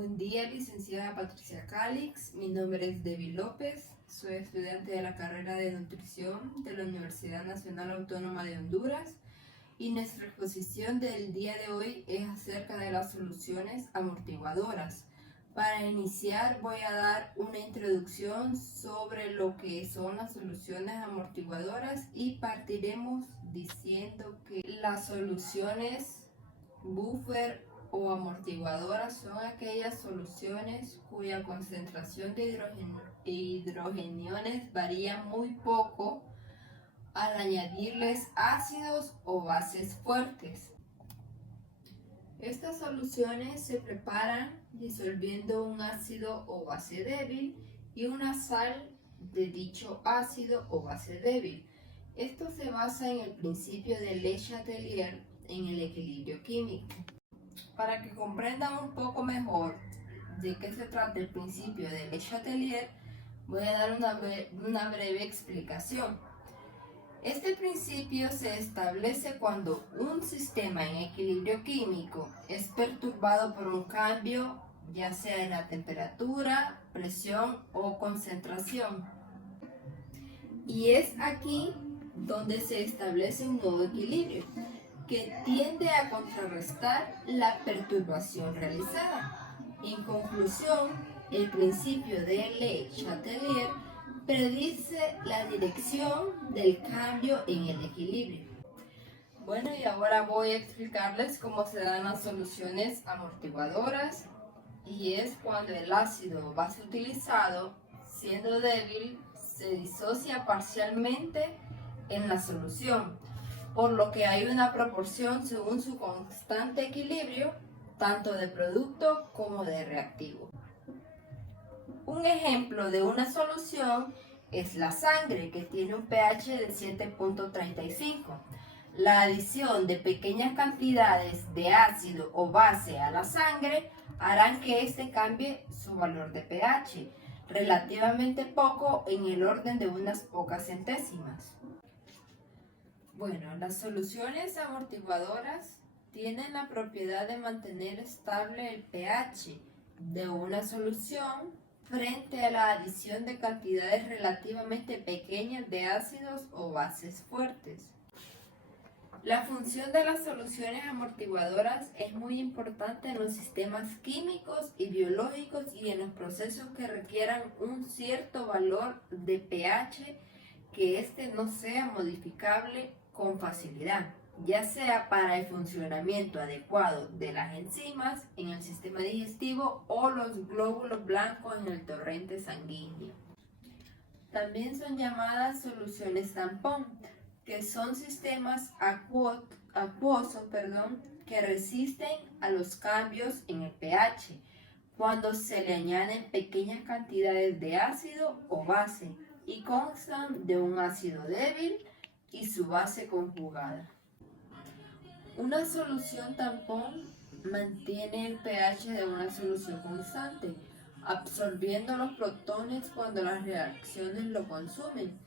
Buen día, licenciada Patricia Calix. Mi nombre es Debbie López. Soy estudiante de la carrera de nutrición de la Universidad Nacional Autónoma de Honduras y nuestra exposición del día de hoy es acerca de las soluciones amortiguadoras. Para iniciar voy a dar una introducción sobre lo que son las soluciones amortiguadoras y partiremos diciendo que las soluciones buffer o amortiguadoras son aquellas soluciones cuya concentración de hidrogeniones varía muy poco al añadirles ácidos o bases fuertes. Estas soluciones se preparan disolviendo un ácido o base débil y una sal de dicho ácido o base débil. Esto se basa en el principio de Le Chatelier en el equilibrio químico. Para que comprendan un poco mejor de qué se trata el principio de Le Chatelier, voy a dar una breve explicación. Este principio se establece cuando un sistema en equilibrio químico es perturbado por un cambio, ya sea en la temperatura, presión o concentración. Y es aquí donde se establece un nuevo equilibrio que tiende a contrarrestar la perturbación realizada. En conclusión, el principio de Le Chatelier predice la dirección del cambio en el equilibrio. Bueno, y ahora voy a explicarles cómo se dan las soluciones amortiguadoras, y es cuando el ácido o base utilizado, siendo débil, se disocia parcialmente en la solución, por lo que hay una proporción según su constante equilibrio, tanto de producto como de reactivo. Un ejemplo de una solución es la sangre, que tiene un pH de 7.35. La adición de pequeñas cantidades de ácido o base a la sangre harán que éste cambie su valor de pH, relativamente poco, en el orden de unas pocas centésimas. Bueno, las soluciones amortiguadoras tienen la propiedad de mantener estable el pH de una solución frente a la adición de cantidades relativamente pequeñas de ácidos o bases fuertes. La función de las soluciones amortiguadoras es muy importante en los sistemas químicos y biológicos y en los procesos que requieran un cierto valor de pH, que éste no sea modificable con facilidad, ya sea para el funcionamiento adecuado de las enzimas en el sistema digestivo o los glóbulos blancos en el torrente sanguíneo. También son llamadas soluciones tampón, que son sistemas acuosos que resisten a los cambios en el pH cuando se le añaden pequeñas cantidades de ácido o base y constan de un ácido débil y su base conjugada. Una solución tampón mantiene el pH de una solución constante, absorbiendo los protones cuando las reacciones lo consumen.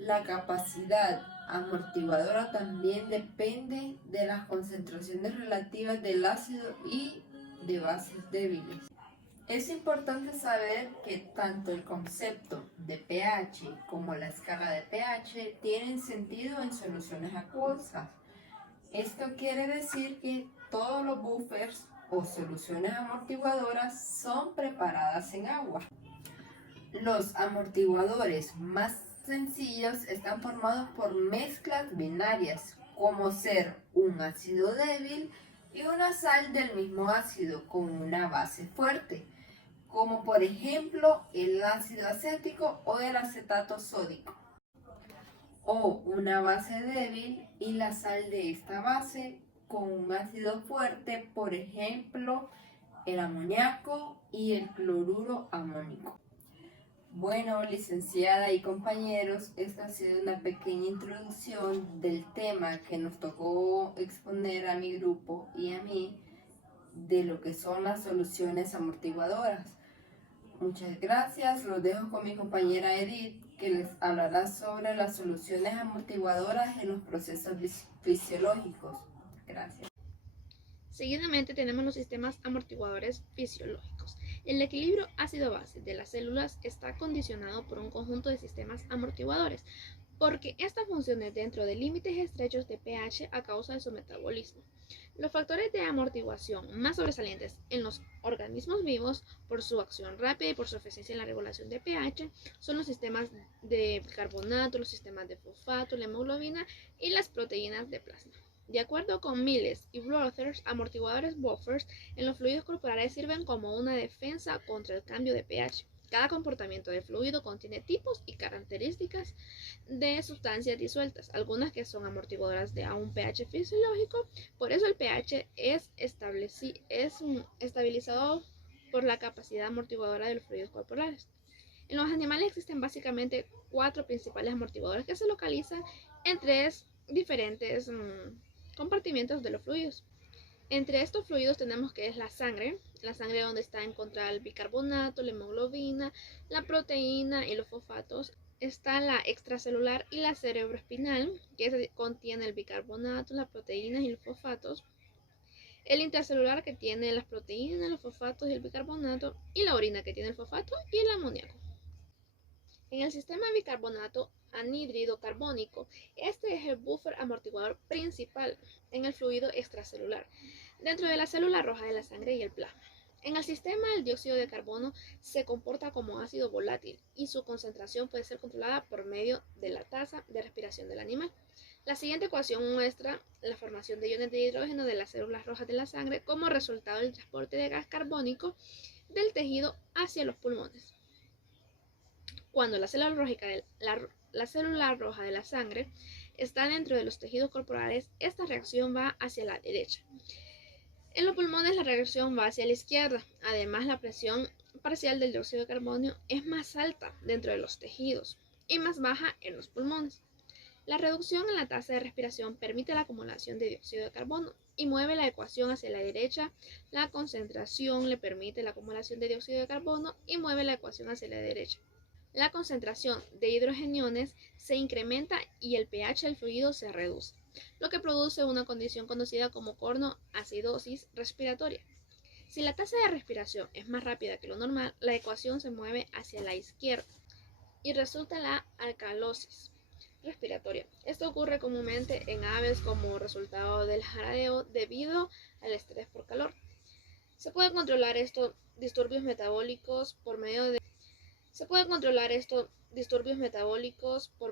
La capacidad amortiguadora también depende de las concentraciones relativas del ácido y de bases débiles. Es importante saber que tanto el concepto de pH como la escala de pH tienen sentido en soluciones acuosas. Esto quiere decir que todos los buffers o soluciones amortiguadoras son preparadas en agua. Los amortiguadores más sencillos están formados por mezclas binarias, como ser un ácido débil y una sal del mismo ácido con una base fuerte, como por ejemplo el ácido acético o el acetato sódico, o una base débil y la sal de esta base con un ácido fuerte, por ejemplo el amoníaco y el cloruro amónico. Bueno, licenciada y compañeros, esta ha sido una pequeña introducción del tema que nos tocó exponer a mi grupo y a mí de lo que son las soluciones amortiguadoras. Muchas gracias, los dejo con mi compañera Edith, que les hablará sobre las soluciones amortiguadoras en los procesos fisiológicos. Gracias. Seguidamente tenemos los sistemas amortiguadores fisiológicos. El equilibrio ácido-base de las células está condicionado por un conjunto de sistemas amortiguadores, porque esta funciona dentro de límites estrechos de pH a causa de su metabolismo. Los factores de amortiguación más sobresalientes en los organismos vivos, por su acción rápida y por su eficiencia en la regulación de pH, son los sistemas de bicarbonato, los sistemas de fosfato, la hemoglobina y las proteínas de plasma. De acuerdo con Miles y Brothers, amortiguadores buffers en los fluidos corporales sirven como una defensa contra el cambio de pH. Cada comportamiento de fluido contiene tipos y características de sustancias disueltas, algunas que son amortiguadoras de a un pH fisiológico. Por eso el pH es estabilizado por la capacidad amortiguadora de los fluidos corporales. En los animales existen básicamente 4 principales amortiguadores que se localizan en 3 diferentes compartimientos de los fluidos. Entre estos fluidos tenemos que es la sangre donde está encontrada el bicarbonato, la hemoglobina, la proteína y los fosfatos. Está la extracelular y la cerebroespinal, que contiene el bicarbonato, las proteínas y los fosfatos. El intracelular, que tiene las proteínas, los fosfatos y el bicarbonato. Y la orina, que tiene el fosfato y el amoníaco. En el sistema bicarbonato anhídrido carbónico, este es el buffer amortiguador principal en el fluido extracelular, dentro de la célula roja de la sangre y el plasma. En el sistema, el dióxido de carbono se comporta como ácido volátil y su concentración puede ser controlada por medio de la tasa de respiración del animal. La siguiente ecuación muestra la formación de iones de hidrógeno de las células rojas de la sangre como resultado del transporte de gas carbónico del tejido hacia los pulmones. Cuando la célula roja de la sangre está dentro de los tejidos corporales, esta reacción va hacia la derecha. En los pulmones la reacción va hacia la izquierda. Además, la presión parcial del dióxido de carbono es más alta dentro de los tejidos y más baja en los pulmones. La reducción en la tasa de respiración permite la acumulación de dióxido de carbono y mueve la ecuación hacia la derecha. La concentración le permite la acumulación de dióxido de carbono y mueve la ecuación hacia la derecha. La concentración de hidrogeniones se incrementa y el pH del fluido se reduce, lo que produce una condición conocida como cornoacidosis respiratoria. Si la tasa de respiración es más rápida que lo normal, la ecuación se mueve hacia la izquierda y resulta la alcalosis respiratoria. Esto ocurre comúnmente en aves como resultado del jadeo debido al estrés por calor. Se puede controlar estos disturbios metabólicos por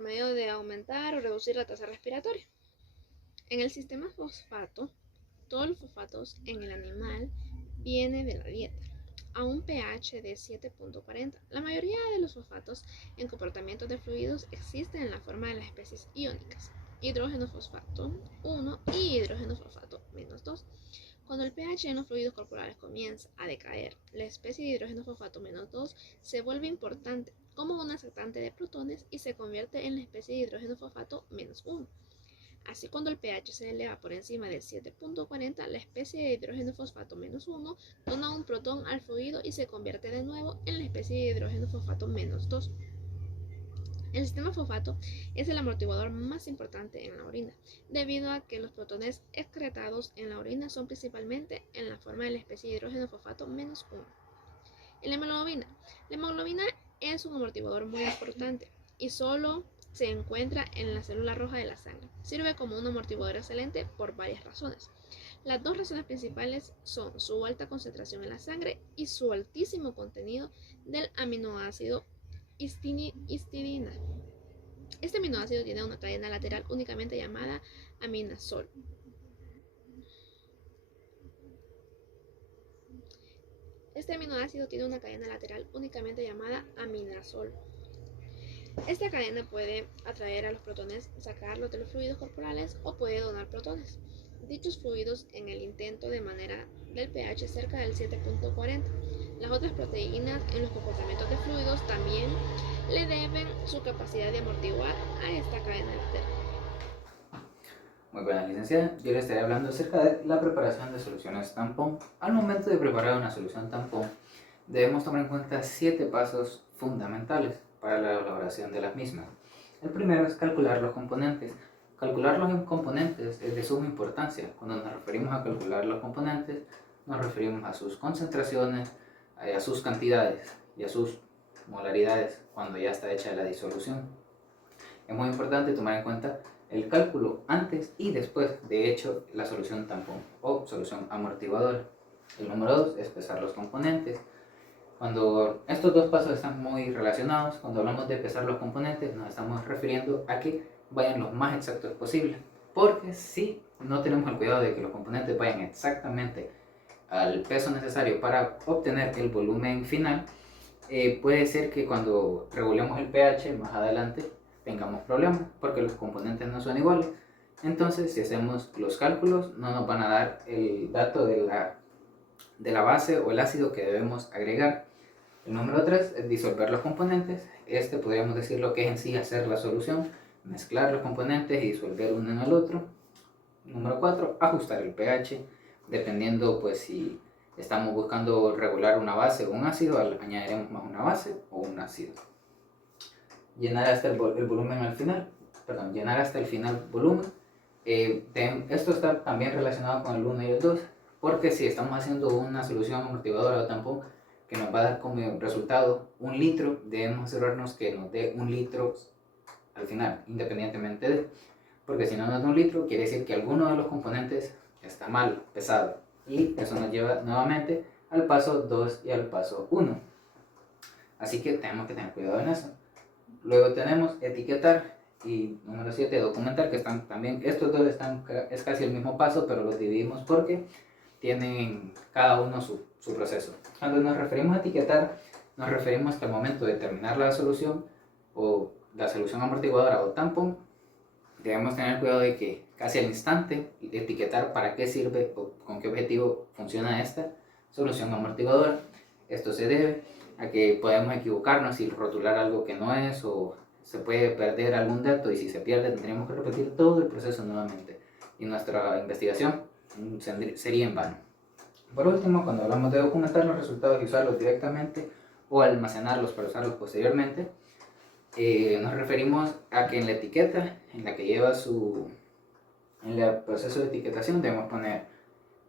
medio de aumentar o reducir la tasa respiratoria. En el sistema fosfato, todos los fosfatos en el animal vienen de la dieta, a un pH de 7.40. La mayoría de los fosfatos en comportamientos de fluidos existen en la forma de las especies iónicas, hidrógeno fosfato 1 y hidrógeno fosfato menos 2. Cuando el pH en los fluidos corporales comienza a decaer, la especie de hidrógeno fosfato menos 2 se vuelve importante como un aceptante de protones y se convierte en la especie de hidrógeno fosfato menos 1. Así, cuando el pH se eleva por encima de 7.40, la especie de hidrógeno fosfato menos 1 dona un protón al fluido y se convierte de nuevo en la especie de hidrógeno fosfato menos 2. El sistema fosfato es el amortiguador más importante en la orina, debido a que los protones excretados en la orina son principalmente en la forma de la especie de hidrógeno fosfato menos 1. La hemoglobina es un amortiguador muy importante y solo se encuentra en la célula roja de la sangre. Sirve como un amortiguador excelente por varias razones. Las 2 razones principales son su alta concentración en la sangre y su altísimo contenido del aminoácido histidina. Este aminoácido tiene una cadena lateral únicamente llamada aminazol. Esta cadena puede atraer a los protones, sacarlos de los fluidos corporales o puede donar protones. Dichos fluidos en el intento de manera del pH cerca del 7.40. Las otras proteínas en los comportamientos de fluidos también le deben su capacidad de amortiguar a esta cadena lateral. Muy buena, licenciada. Yo le estaré hablando acerca de la preparación de soluciones tampón. Al momento de preparar una solución tampón, debemos tomar en cuenta 7 pasos fundamentales para la elaboración de las mismas. El primero es calcular los componentes. calcular los componentes es de suma importancia. Cuando nos referimos a calcular los componentes, nos referimos a sus concentraciones, a sus cantidades y a sus molaridades cuando ya está hecha la disolución. Es muy importante tomar en cuenta el cálculo antes y después de hecho la solución tampón o solución amortiguadora. El número 2 es pesar los componentes. Cuando estos dos pasos están muy relacionados, cuando hablamos de pesar los componentes, nos estamos refiriendo a que vayan lo más exactos posible. Porque si no tenemos el cuidado de que los componentes vayan exactamente al peso necesario para obtener el volumen final, puede ser que cuando regulemos el pH más adelante tengamos problemas porque los componentes no son iguales. Entonces, si hacemos los cálculos, no nos van a dar el dato de la base o el ácido que debemos agregar. El número 3 es disolver los componentes. Podríamos decir lo que es en sí hacer la solución, mezclar los componentes y disolver uno en el otro. Número 4, ajustar el pH, dependiendo pues si estamos buscando regular una base o un ácido, añadiremos más una base o un ácido. Llenar hasta el volumen al final, llenar hasta el final volumen. Esto está también relacionado con el 1 y el 2, porque si estamos haciendo una solución amortiguadora o tampón que nos va a dar como resultado 1 litro, debemos asegurarnos que nos dé 1 litro al final, independientemente de, porque si no nos da 1 litro, quiere decir que alguno de los componentes está mal, pesado, y eso nos lleva nuevamente al paso 2 y al paso 1. Así que tenemos que tener cuidado en eso. Luego tenemos etiquetar y número 7, documentar, que están también, estos dos es casi el mismo paso, pero los dividimos porque tienen cada uno su proceso. Cuando nos referimos a etiquetar, nos referimos que al momento de terminar la solución o la solución amortiguadora o tampón, debemos tener cuidado de que casi al instante etiquetar para qué sirve o con qué objetivo funciona esta solución amortiguadora. Esto se debe a que podemos equivocarnos y rotular algo que no es, o se puede perder algún dato, y si se pierde tendríamos que repetir todo el proceso nuevamente y nuestra investigación sería en vano. Por último, cuando hablamos de documentar los resultados y usarlos directamente o almacenarlos para usarlos posteriormente, nos referimos a que en la etiqueta en la que lleva en el proceso de etiquetación debemos poner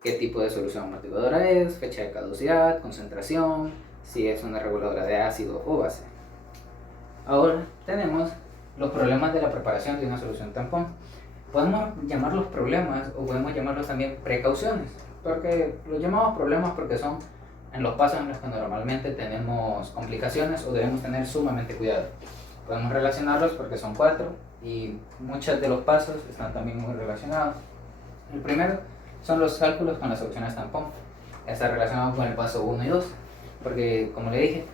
qué tipo de solución amortiguadora es, fecha de caducidad, concentración, si es una reguladora de ácido o base. Ahora tenemos los problemas de la preparación de una solución tampón. Podemos llamarlos problemas o podemos llamarlos también precauciones, porque los llamamos problemas porque son en los pasos en los que normalmente tenemos complicaciones o debemos tener sumamente cuidado. Podemos relacionarlos porque son 4 y muchos de los pasos están también muy relacionados. El primero son los cálculos con las soluciones tampón. Está relacionado con el paso 1 y 2, porque como le dije,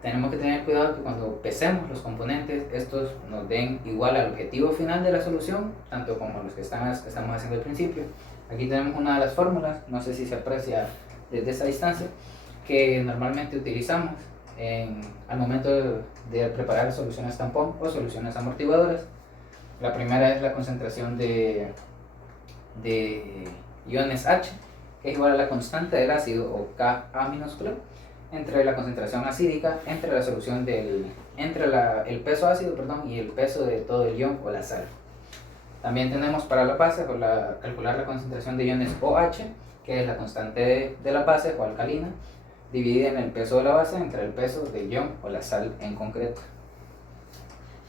tenemos que tener cuidado que cuando pesemos los componentes, estos nos den igual al objetivo final de la solución, tanto como los que estamos haciendo al principio. Aquí tenemos una de las fórmulas, no sé si se aprecia desde esa distancia, que normalmente utilizamos al momento de preparar soluciones tampón o soluciones amortiguadoras. La primera es la concentración de iones H, que es igual a la constante del ácido, o Ka minúscula, entre la concentración acídica, entre la solución el peso ácido, y el peso de todo el ion o la sal. También tenemos para la base calcular la concentración de iones OH, que es la constante de la base o alcalina, dividida en el peso de la base entre el peso del ion o la sal en concreto.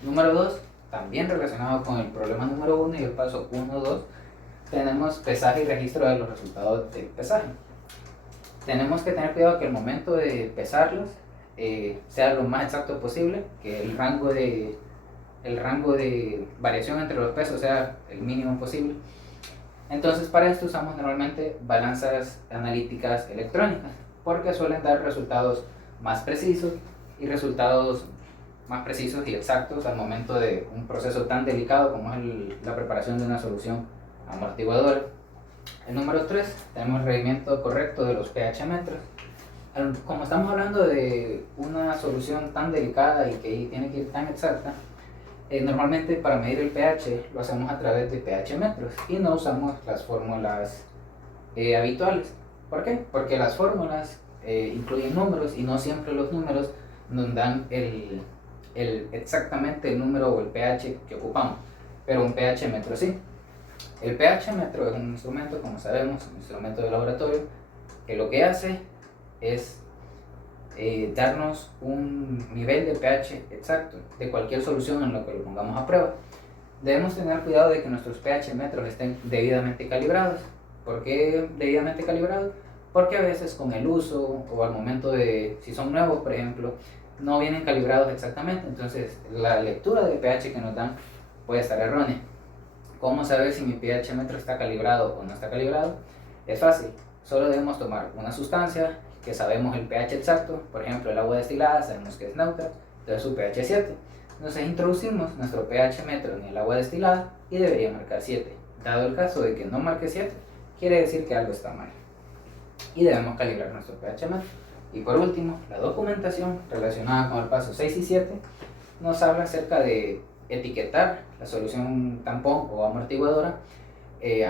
Número 2, también relacionado con el problema número 1 y el paso 1-2, tenemos pesaje y registro de los resultados del pesaje. Tenemos que tener cuidado que el momento de pesarlos sea lo más exacto posible, que el rango de variación entre los pesos sea el mínimo posible. Entonces, para esto usamos normalmente balanzas analíticas electrónicas, porque suelen dar resultados más precisos y exactos al momento de un proceso tan delicado como es la preparación de una solución amortiguadora. El número 3, tenemos el regimiento correcto de los pH metros. Como estamos hablando de una solución tan delicada y que tiene que ir tan exacta, normalmente para medir el pH lo hacemos a través de pH metros y no usamos las fórmulas habituales. ¿Por qué? Porque las fórmulas incluyen números y no siempre los números nos dan exactamente el número o el pH que ocupamos. pero un pH-metro sí. El pH-metro es un instrumento, como sabemos, un instrumento de laboratorio, que lo que hace es darnos un nivel de pH exacto de cualquier solución en lo que lo pongamos a prueba. Debemos tener cuidado de que nuestros pH-metros estén debidamente calibrados. ¿Por qué debidamente calibrados? Porque a veces con el uso o al momento de, si son nuevos por ejemplo, no vienen calibrados exactamente, entonces la lectura de pH que nos dan puede estar errónea. ¿Cómo saber si mi pH-metro está calibrado o no está calibrado? Es fácil, solo debemos tomar una sustancia que sabemos el pH exacto, por ejemplo el agua destilada sabemos que es neutra, entonces su pH es 7. Entonces introducimos nuestro pH-metro en el agua destilada y debería marcar 7. Dado el caso de que no marque 7, quiere decir que algo está mal. Y debemos calibrar nuestro pH-metro. Y por último, la documentación relacionada con el paso 6 y 7 nos habla acerca de etiquetar la solución tampón o amortiguadora,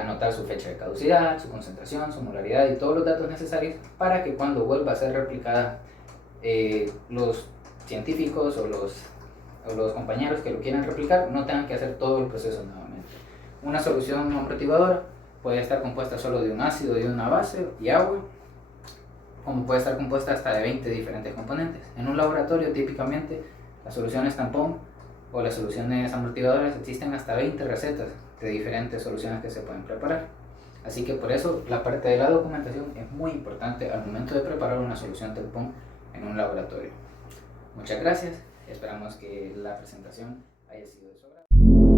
anotar su fecha de caducidad, su concentración, su molaridad y todos los datos necesarios para que cuando vuelva a ser replicada los científicos o los compañeros que lo quieran replicar no tengan que hacer todo el proceso nuevamente. Una solución amortiguadora puede estar compuesta solo de un ácido y una base y agua, como puede estar compuesta hasta de 20 diferentes componentes. En un laboratorio típicamente las soluciones tampón o las soluciones amortiguadoras existen hasta 20 recetas de diferentes soluciones que se pueden preparar. Así que por eso la parte de la documentación es muy importante al momento de preparar una solución tampón en un laboratorio. Muchas gracias, esperamos que la presentación haya sido de su agrado.